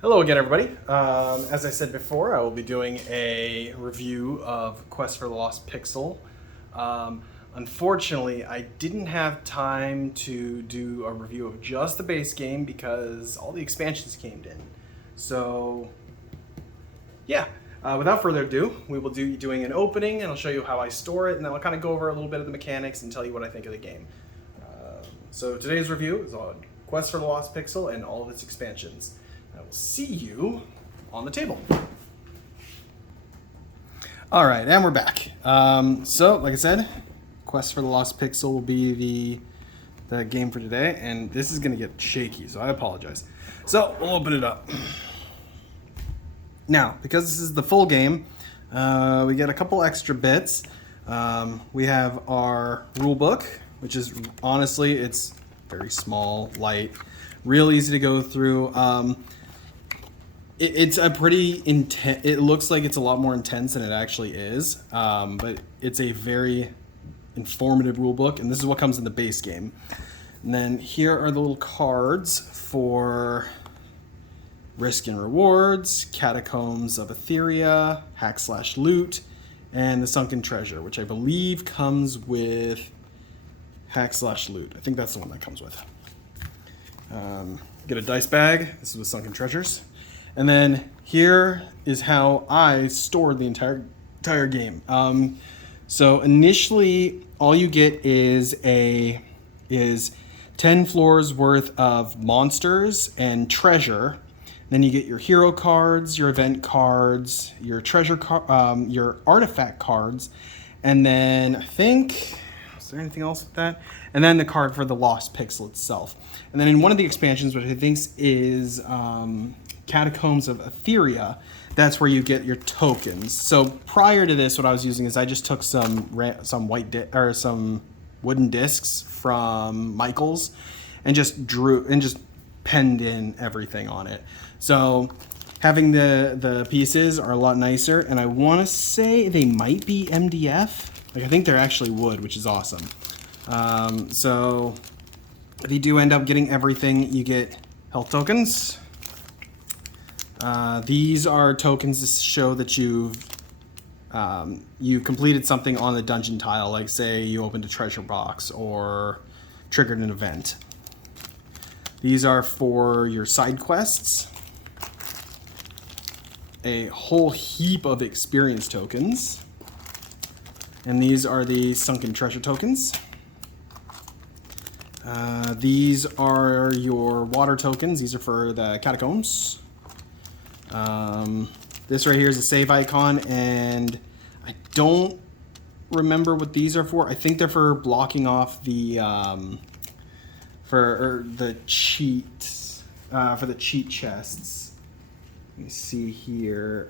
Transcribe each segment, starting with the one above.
Hello again, everybody. As I said before, I will be doing a review of Quest for the Lost Pixel. Unfortunately, I didn't have time to do a review of just the base game because all the expansions came in. So, yeah, without further ado, we will be doing an opening, and I'll show you how I store it, and then I'll kind of go over a little bit of the mechanics and tell you what I think of the game. So today's review is on Quest for the Lost Pixel and all of its expansions. I will see you on the table. All right, and we're back. So, like I said, Quest for the Lost Pixel will be the game for today, and this is going to get shaky, so I apologize. So, we'll open it up. Now, because this is the full game, we get a couple extra bits. We have our rule book, which is, honestly, it's very small, light, real easy to go through. It's a pretty intense. It looks like it's a lot more intense than it actually is, but it's a very informative rule book, and this is what comes in the base game. And then here are the little cards for Risk and Rewards, Catacombs of Etheria, Hack/Loot, and the Sunken Treasure, which I believe comes with Hack/Loot. I think that's the one that comes with. Get a dice bag. This is with Sunken Treasures. And then here is how I stored the entire game. So initially, all you get is 10 floors worth of monsters and treasure. Then you get your hero cards, your event cards, your your artifact cards, and then I think, is there anything else with that? And then the card for the Lost Pixel itself. And then in one of the expansions, which I think is Catacombs of Etheria, that's where you get your tokens. So prior to this, what I was using is I just took some wooden discs from Michael's and just penned in everything on it. So having the pieces are a lot nicer, and I want to say they might be MDF. Like, I think they're actually wood, which is awesome. So if you do end up getting everything, you get health tokens. These are tokens to show that you've completed something on the dungeon tile, like say you opened a treasure box or triggered an event. These are for your side quests. A whole heap of experience tokens. And these are the Sunken Treasure tokens. These are your water tokens. These are for the catacombs. This right here is a save icon, and I don't remember what these are for. I think they're for blocking off the for the cheat chests. Let me see here.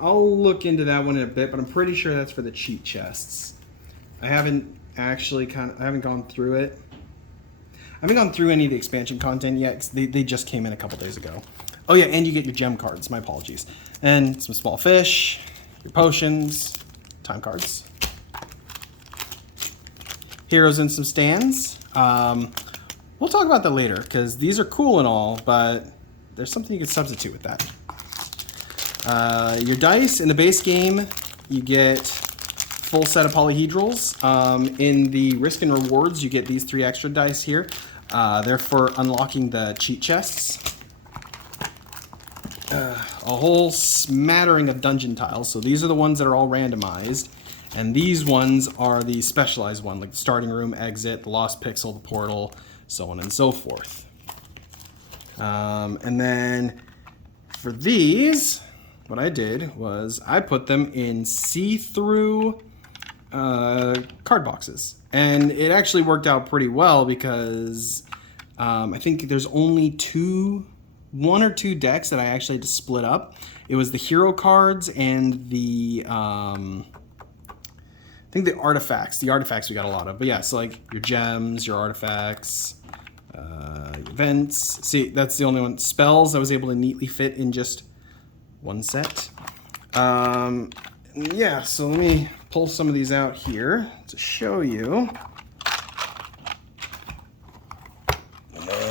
I'll look into that one in a bit, but I'm pretty sure that's for the cheat chests. I haven't gone through it. I haven't gone through any of the expansion content yet. They just came in a couple days ago. Oh yeah, and you get your gem cards. My apologies. And some small fish, your potions, time cards, heroes and some stands. We'll talk about that later because these are cool and all, but there's something you can substitute with that. Your dice in the base game, you get full set of polyhedrals. In the Risk and Rewards, you get these 3 extra dice here. They're for unlocking the cheat chests. A whole smattering of dungeon tiles. So these are the ones that are all randomized. And these ones are the specialized one, like the starting room, exit, the Lost Pixel, the portal, so on and so forth. And then for these, what I did was I put them in see-through card boxes, and it actually worked out pretty well because I think there's only 1 or 2 decks that I actually had to split up. It was the hero cards and the I think the artifacts. The artifacts we got a lot of, but yeah, so like your gems, your artifacts, events. See, that's the only one. Spells I was able to neatly fit in just one set. Yeah, so let me pull some of these out here to show you.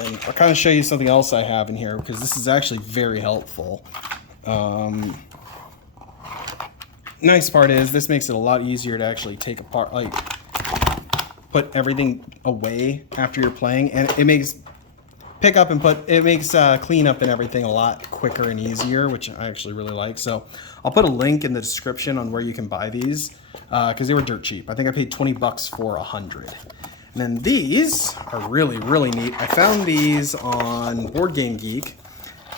then I'll kind of show you something else I have in here, because this is actually very helpful. Nice part is this makes it a lot easier to actually take apart, like put everything away after you're playing, and it makes clean up and everything a lot quicker and easier, which I actually really like. So I'll put a link in the description on where you can buy these, because they were dirt cheap. I think I paid 20 bucks for 100. And then these are really, really neat. I found these on Board Game Geek,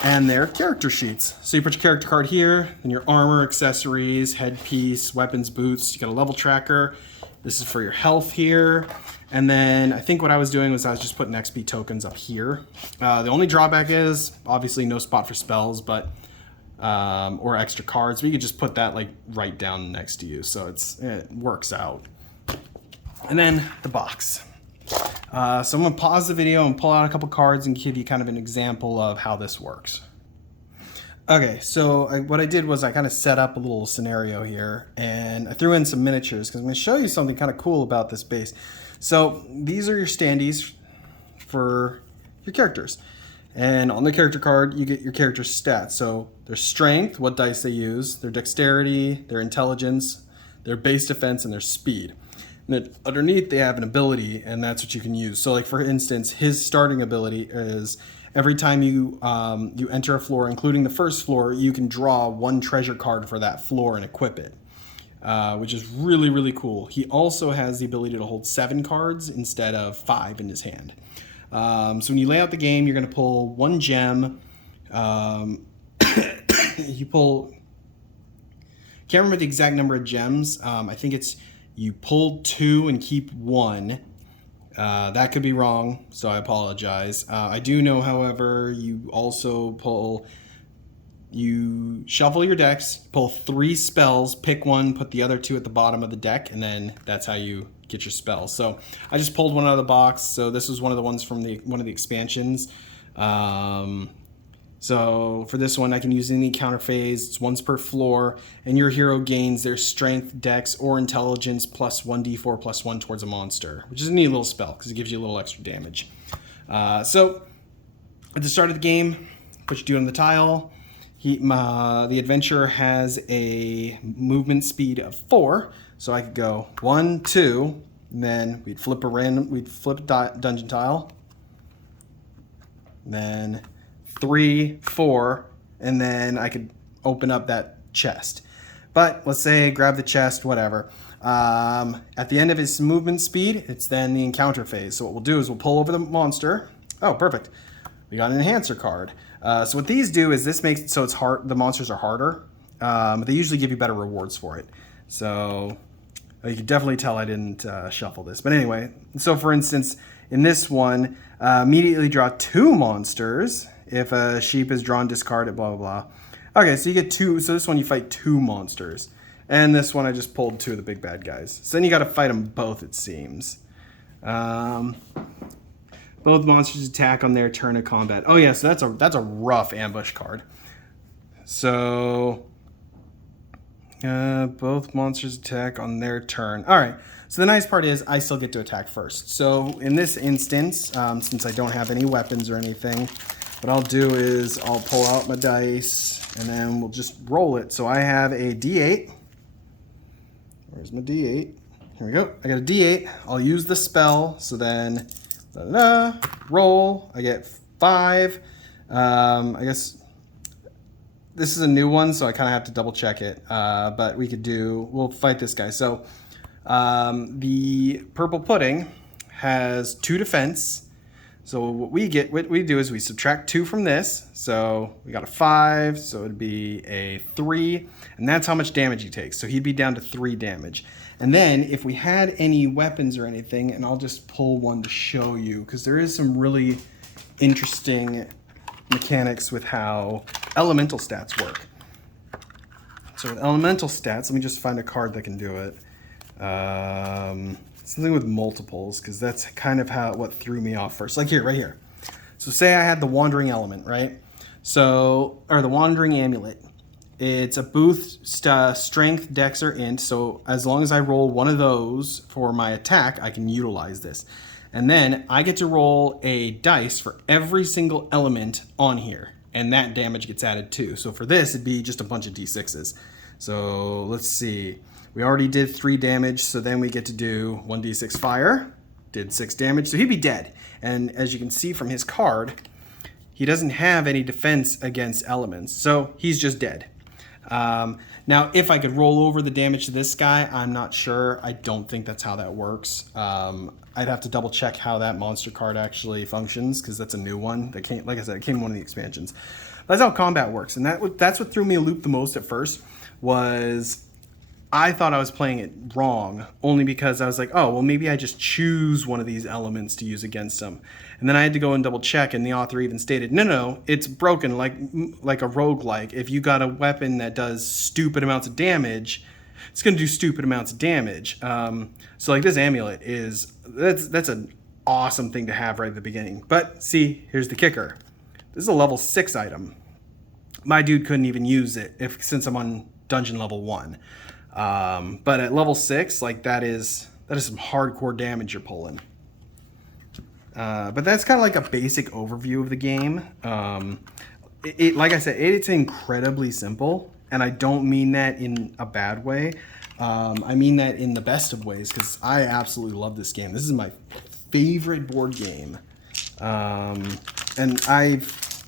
and they're character sheets. So you put your character card here, and your armor, accessories, headpiece, weapons, boots. You got a level tracker. This is for your health here. And then I think what I was doing was I was just putting XP tokens up here. The only drawback is obviously no spot for spells, but or extra cards. But you could just put that like right down next to you, so it works out. And then the box. So I'm gonna pause the video and pull out a couple cards and give you kind of an example of how this works. Okay, so what I did was I kind of set up a little scenario here, and I threw in some miniatures because I'm going to show you something kind of cool about this base. So these are your standees for your characters, and on the character card you get your character's stats. So their strength, what dice they use, their dexterity, their intelligence, their base defense, and their speed. And then underneath they have an ability, and that's what you can use. So like for instance, his starting ability is every time you enter a floor, including the first floor, you can draw one treasure card for that floor and equip it, which is really, really cool. He also has the ability to hold 7 cards instead of 5 in his hand. So when you lay out the game, you're going to pull 1 gem. You pull, can't remember the exact number of gems. I think it's you pull 2 and keep 1. That could be wrong, so I apologize. I do know, however, you also you shuffle your decks, pull 3 spells, pick one, put the other 2 at the bottom of the deck, and then that's how you get your spells. So I just pulled one out of the box. So this was one of the ones from one of the expansions. So for this one, I can use any encounter phase. It's once per floor, and your hero gains their strength, dex, or intelligence plus 1d4 plus 1 towards a monster, which is a neat little spell because it gives you a little extra damage. So at the start of the game, what you do on the tile, the adventurer has a movement speed of 4, so I could go 1, 2, and then we'd flip a dungeon tile, then 3, 4, and then I could open up that chest. But let's say grab the chest, whatever. At the end of his movement speed, it's then the encounter phase. So what we'll do is we'll pull over the monster. Oh, perfect. We got an enhancer card. So what these do is this makes it so it's hard. The monsters are harder, but they usually give you better rewards for it. So you can definitely tell I didn't shuffle this. But anyway, so for instance, in this one, immediately draw 2 monsters. If a sheep is drawn, discard it, blah, blah, blah. Okay, so you get 2. So this one you fight 2 monsters. And this one I just pulled 2 of the big bad guys. So then you got to fight them both, it seems. Both monsters attack on their turn of combat. Oh yeah, so that's a rough ambush card. So both monsters attack on their turn. All right. So the nice part is I still get to attack first. So in this instance, since I don't have any weapons or anything, what I'll do is I'll pull out my dice and then we'll just roll it. So I have a D8. Where's my D8? Here we go. I got a D8. I'll use the spell. So then, roll. I get 5. I guess this is a new one, so I kind of have to double check it. But we'll fight this guy. So the purple pudding has 2 defense. So what we do is we subtract 2 from this. So we got a 5, so it'd be a 3, and that's how much damage he takes. So he'd be down to 3 damage. And then if we had any weapons or anything, and I'll just pull one to show you, because there is some really interesting mechanics with how elemental stats work. So with elemental stats, let me just find a card that can do it. Something with multiples, because that's kind of what threw me off first. Like here, right here. So say I had the Wandering Element, right? So, or the Wandering Amulet. It's a boost strength, dex, or int. So as long as I roll one of those for my attack, I can utilize this. And then I get to roll a dice for every single element on here. And that damage gets added too. So for this, it'd be just a bunch of d6s. So let's see. We already did 3 damage, so then we get to do 1d6 fire. Did 6 damage, so he'd be dead. And as you can see from his card, he doesn't have any defense against elements, so he's just dead. Now, if I could roll over the damage to this guy, I'm not sure. I don't think that's how that works. I'd have to double check how that monster card actually functions, because that's a new one. That came, like I said, it came in one of the expansions. That's how combat works, and that's what threw me a loop the most at first, was I thought I was playing it wrong, only because I was like, oh, well, maybe I just choose one of these elements to use against them. And then I had to go and double check, and the author even stated, no, it's broken like a rouge-like. If you got a weapon that does stupid amounts of damage, it's going to do stupid amounts of damage. So like this amulet that's an awesome thing to have right at the beginning. But see, here's the kicker. This is a level 6 item. My dude couldn't even use it since I'm on dungeon level 1. But at level 6, like that is some hardcore damage you're pulling. But that's kind of like a basic overview of the game. Like I said, it's incredibly simple, and I don't mean that in a bad way. I mean that in the best of ways, because I absolutely love this game. This is my favorite board game. And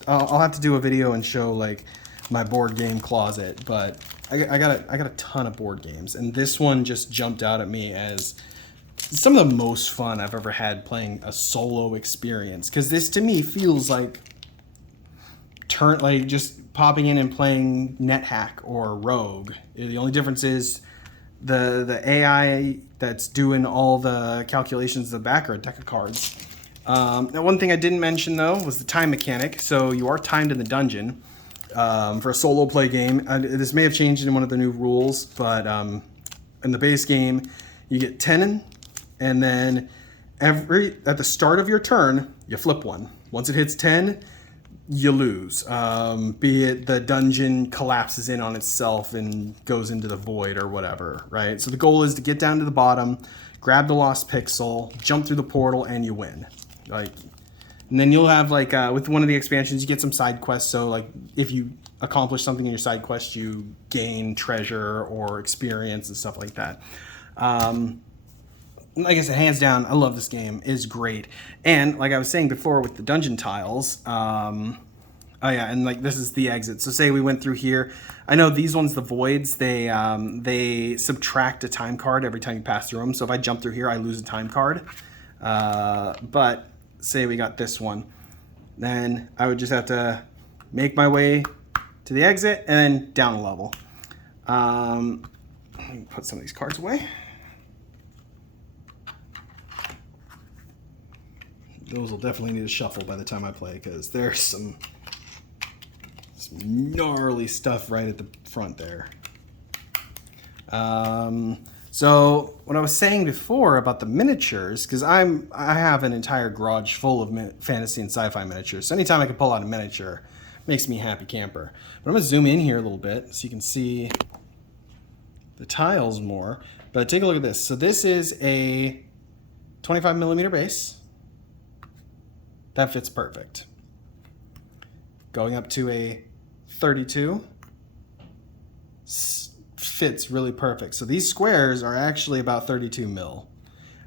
I'll have to do a video and show like my board game closet, but I got a ton of board games, and this one just jumped out at me as some of the most fun I've ever had playing a solo experience, because this to me feels like just popping in and playing NetHack or Rogue. The only difference is the AI that's doing all the calculations in the back are a deck of cards. Now, one thing I didn't mention though was the time mechanic. So you are timed in the dungeon. For a solo play game. This may have changed in one of the new rules, but in the base game, you get 10, and then at the start of your turn, you flip one. Once it hits 10, you lose. Be it the dungeon collapses in on itself and goes into the void or whatever, right? So the goal is to get down to the bottom, grab the lost pixel, jump through the portal, and you win. And then you'll have with one of the expansions, you get some side quests. So like if you accomplish something in your side quest, you gain treasure or experience and stuff like that. Like I said, hands down, I love this game. It's great. And like I was saying before with the dungeon tiles, oh yeah, and like this is the exit. So say we went through here. I know these ones, the voids, they subtract a time card every time you pass through them. So if I jump through here, I lose a time card. But say we got this one, then I would just have to make my way to the exit and then down a level. Let me put some of these cards away. Those will definitely need a shuffle by the time I play, because there's some gnarly stuff right at the front there. So what I was saying before about the miniatures, because I have an entire garage full of fantasy and sci-fi miniatures. So anytime I can pull out a miniature, makes me a happy camper. But I'm gonna zoom in here a little bit so you can see the tiles more. But take a look at this. So this is a 25mm base. That fits perfect. Going up to a 32 fits really perfect. So these squares are actually about 32 mil.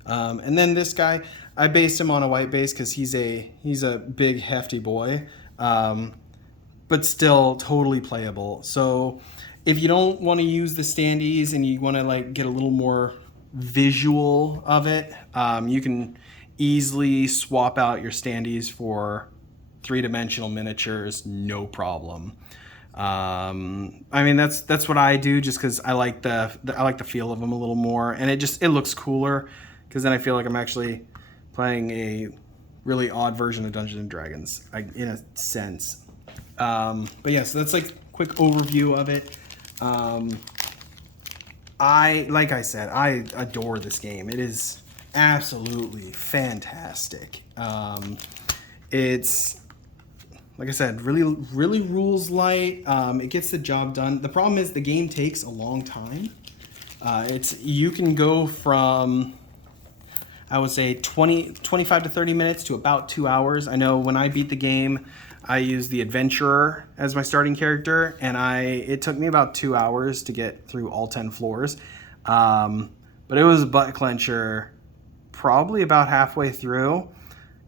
And then this guy, I based him on a white base because he's a big hefty boy, but still totally playable. So if you don't want to use the standees and you want to like get a little more visual of it, you can easily swap out your standees for 3-dimensional miniatures, no problem. I mean that's what I do, just because I like the feel of them a little more, and it looks cooler, because then I feel like I'm actually playing a really odd version of Dungeons and Dragons, in a sense. But yeah, so that's like a quick overview of it. Like I said, I adore this game. It is absolutely fantastic. It's, like I said, really rules light. It gets the job done. The problem is the game takes a long time. You can go from, I would say 25 to 30 minutes to about 2 hours. I know when I beat the game, I used the Adventurer as my starting character, and it took me about 2 hours to get through all 10 floors. But it was a butt clencher probably about halfway through.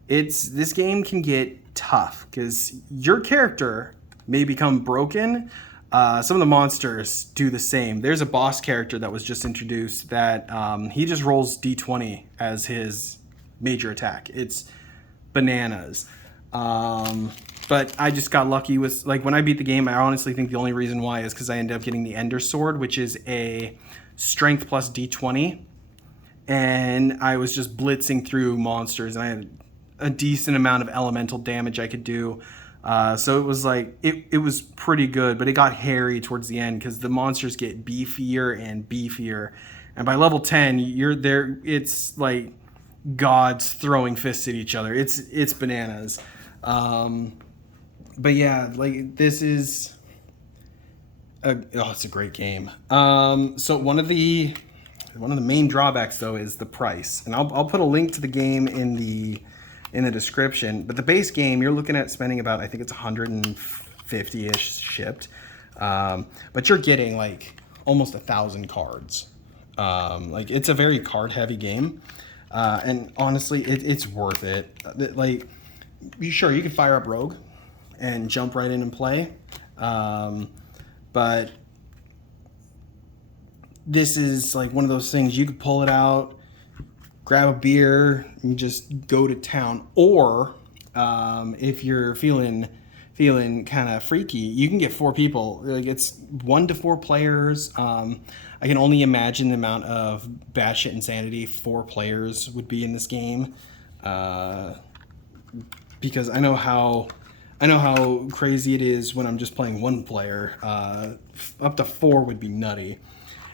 This game can get tough because your character may become broken. Some of the monsters do the same. There's a boss character that was just introduced that he just rolls d20 as his major attack. It's bananas. But I just got lucky with, like, when I beat the game, I honestly think the only reason why is because I ended up getting the Ender Sword, which is a strength plus d20. And I was just blitzing through monsters, and I had a decent amount of elemental damage I could do. So it was like, it was pretty good, but it got hairy towards the end because the monsters get beefier and beefier. And by level 10, you're there. It's like gods throwing fists at each other. It's bananas. But yeah, like this is it's a great game. So one of the main drawbacks though is the price, and I'll put a link to the game in the description. But the base game, you're looking at spending about, I think it's 150-ish shipped, but you're getting like almost 1,000 cards. Like it's a very card heavy game, and honestly, it's worth it. Like, sure, you can fire up Rogue and jump right in and play, but this is like one of those things you could pull it out, grab a beer, and just go to town. Or if you're feeling kind of freaky, you can get 4 people. Like, it's 1 to 4 players. I can only imagine the amount of batshit insanity 4 players would be in this game, because I know how crazy it is when I'm just playing 1 player. Up to 4 would be nutty.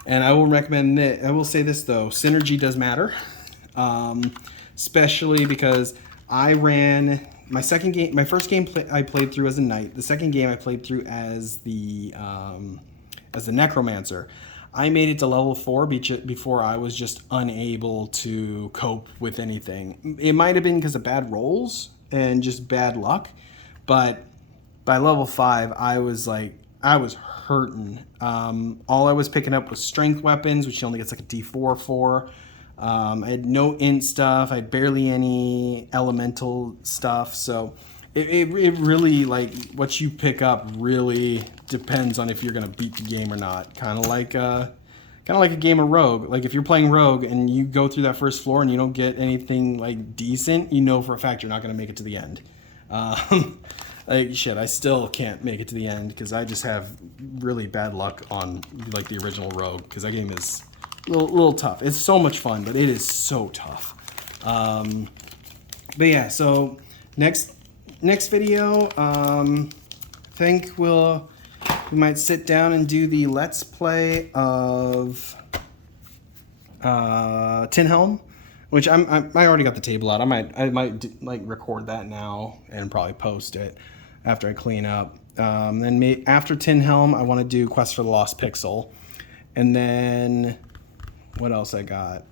And I will recommend that. I will say this though, synergy does matter, especially because I ran my second game. My first game I played through as a knight. The second game I played through as the necromancer. I made it to level 4 before I was just unable to cope with anything. It might have been because of bad rolls and just bad luck, but by level 5, I was hurting. All I was picking up was strength weapons, which only gets like a D4 for. I had no int stuff. I had barely any elemental stuff. So it really, like, what you pick up really depends on if you're gonna beat the game or not. Kind of like a game of Rogue. Like, if you're playing Rogue and you go through that first floor and you don't get anything like decent, you know for a fact you're not gonna make it to the end. Like, shit, I still can't make it to the end because I just have really bad luck on, like, the original Rogue, because that game is a little tough. It's so much fun, but it is so tough. But yeah, so next video, think we might sit down and do the Let's Play of Tin Helm, which I already got the table out. I might like record that now and probably post it after I clean up. Then after Tin Helm, I want to do Quest for the Lost Pixel, and then what else I got?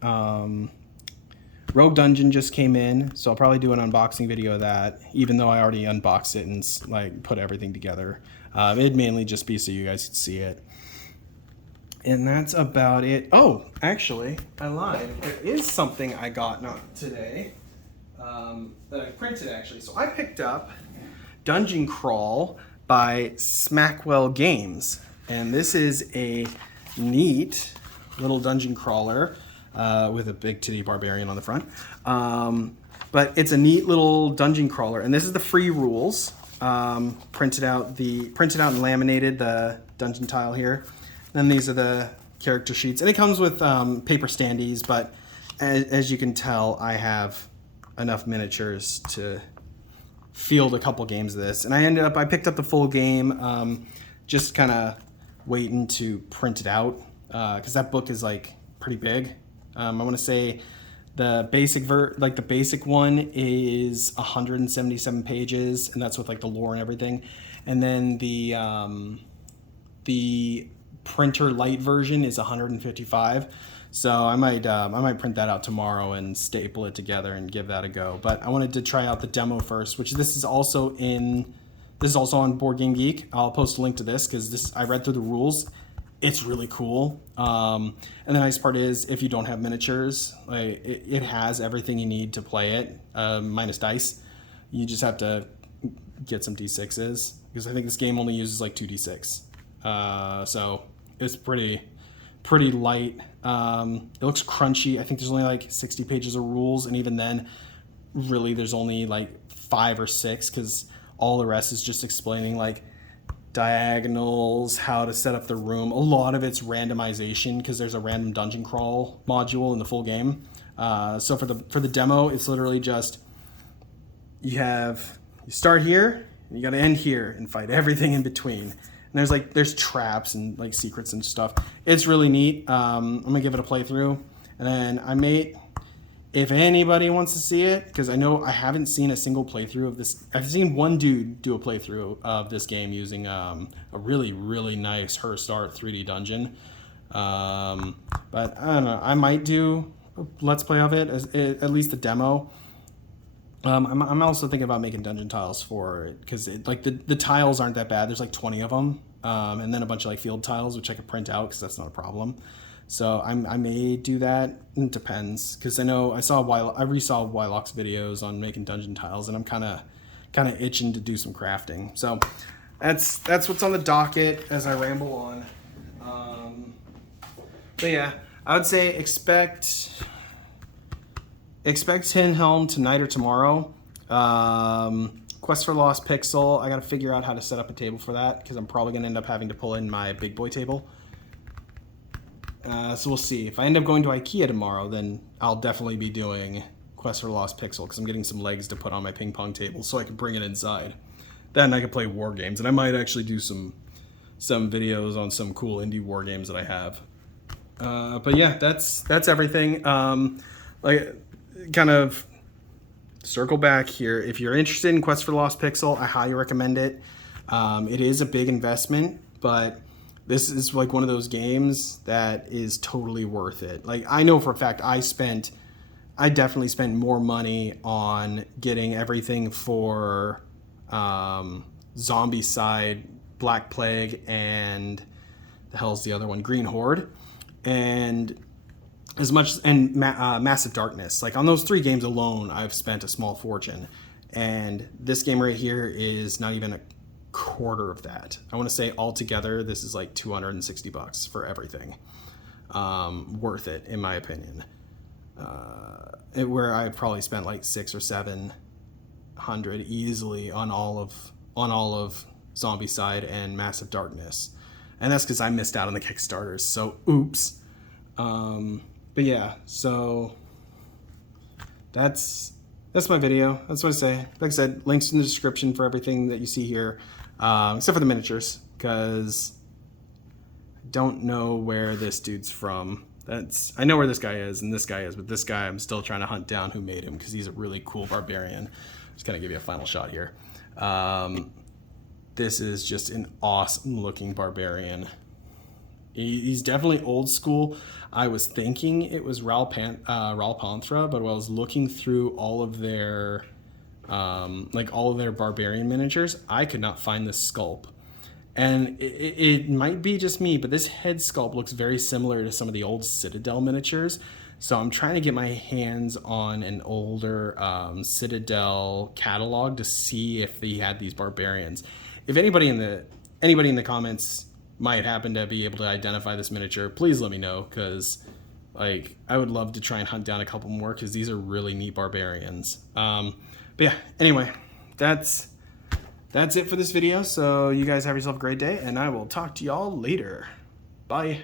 Rogue Dungeon just came in, so I'll probably do an unboxing video of that, even though I already unboxed it and like put everything together. It'd mainly just be so you guys could see it. And that's about it. Oh, actually, I lied. There is something I got not today that I printed, actually. So I picked up Dungeon Crawl by Smackwell Games. And this is a neat little dungeon crawler with a big titty barbarian on the front. But it's a neat little dungeon crawler. And this is the free rules. Printed out and laminated the dungeon tile here. Then these are the character sheets, and it comes with paper standees, but as you can tell, I have enough miniatures to field a couple games of this. And I picked up the full game, just kind of waiting to print it out, because that book is like pretty big. I want to say the basic one is 177 pages, and that's with like the lore and everything. And then the printer light version is 155. So I might print that out tomorrow and staple it together and give that a go. But I wanted to try out the demo first, which this is also on Board Game Geek. I'll post a link to this because I read through the rules. It's really cool. And the nice part is if you don't have miniatures, like it has everything you need to play it, minus dice. You just have to get some D6s because I think this game only uses like 2d6. So it's pretty light. It looks crunchy. I think there's only like 60 pages of rules, and even then, really there's only like 5 or 6 because all the rest is just explaining like diagonals, how to set up the room. A lot of it's randomization because there's a random dungeon crawl module in the full game. So for the demo, it's literally just you start here and you got to end here and fight everything in between. And there's traps and like secrets and stuff. It's really neat. I'm gonna give it a playthrough, and then if anybody wants to see it, because I know I haven't seen a single playthrough of this. I've seen one dude do a playthrough of this game using a really, really nice Hearst Art 3D dungeon. But I don't know. I might do a Let's Play of it, at least the demo. I'm also thinking about making dungeon tiles for it because the tiles aren't that bad. There's like 20 of them, and then a bunch of like field tiles, which I could print out because that's not a problem. So I may do that. It depends because I resaw Wylock's videos on making dungeon tiles, and I'm kind of itching to do some crafting. So that's what's on the docket as I ramble on. But yeah, I would say expect Tin Helm tonight or tomorrow. Quest for the Lost Pixel. I got to figure out how to set up a table for that because I'm probably going to end up having to pull in my big boy table. So we'll see. If I end up going to IKEA tomorrow, then I'll definitely be doing Quest for the Lost Pixel because I'm getting some legs to put on my ping pong table so I can bring it inside. Then I can play war games, and I might actually do some videos on some cool indie war games that I have. But yeah, that's everything. Kind of circle back here. If you're interested in Quest for the Lost Pixel, I highly recommend it. It is a big investment, but this is like one of those games that is totally worth it. Like I know for a fact I definitely spent more money on getting everything for Zombie Side, Black Plague, and the hell's the other one? Green Horde. And Massive Darkness. Like on those 3 games alone, I've spent a small fortune. And this game right here is not even a quarter of that. I want to say altogether, this is like $260 for everything. Worth it, in my opinion. Where I've probably spent like $600 or $700 easily on all of Zombie Side and Massive Darkness. And that's because I missed out on the Kickstarters, so oops. But yeah, so that's my video. That's what I say. Like I said, links in the description for everything that you see here, except for the miniatures, because I don't know where this dude's from. I know where this guy is and this guy is, but this guy I'm still trying to hunt down who made him because he's a really cool barbarian. Just kind of give you a final shot here. This is just an awesome looking barbarian. He's definitely old school. I was thinking it was Raul Panthra, but when I was looking through all of their barbarian miniatures, I could not find this sculpt. And it might be just me, but this head sculpt looks very similar to some of the old Citadel miniatures. So I'm trying to get my hands on an older Citadel catalog to see if they had these barbarians. If anybody in the comments might happen to be able to identify this miniature, please let me know, because like I would love to try and hunt down a couple more because these are really neat barbarians. But yeah, anyway, that's it for this video. So you guys have yourself a great day, and I will talk to y'all later. Bye.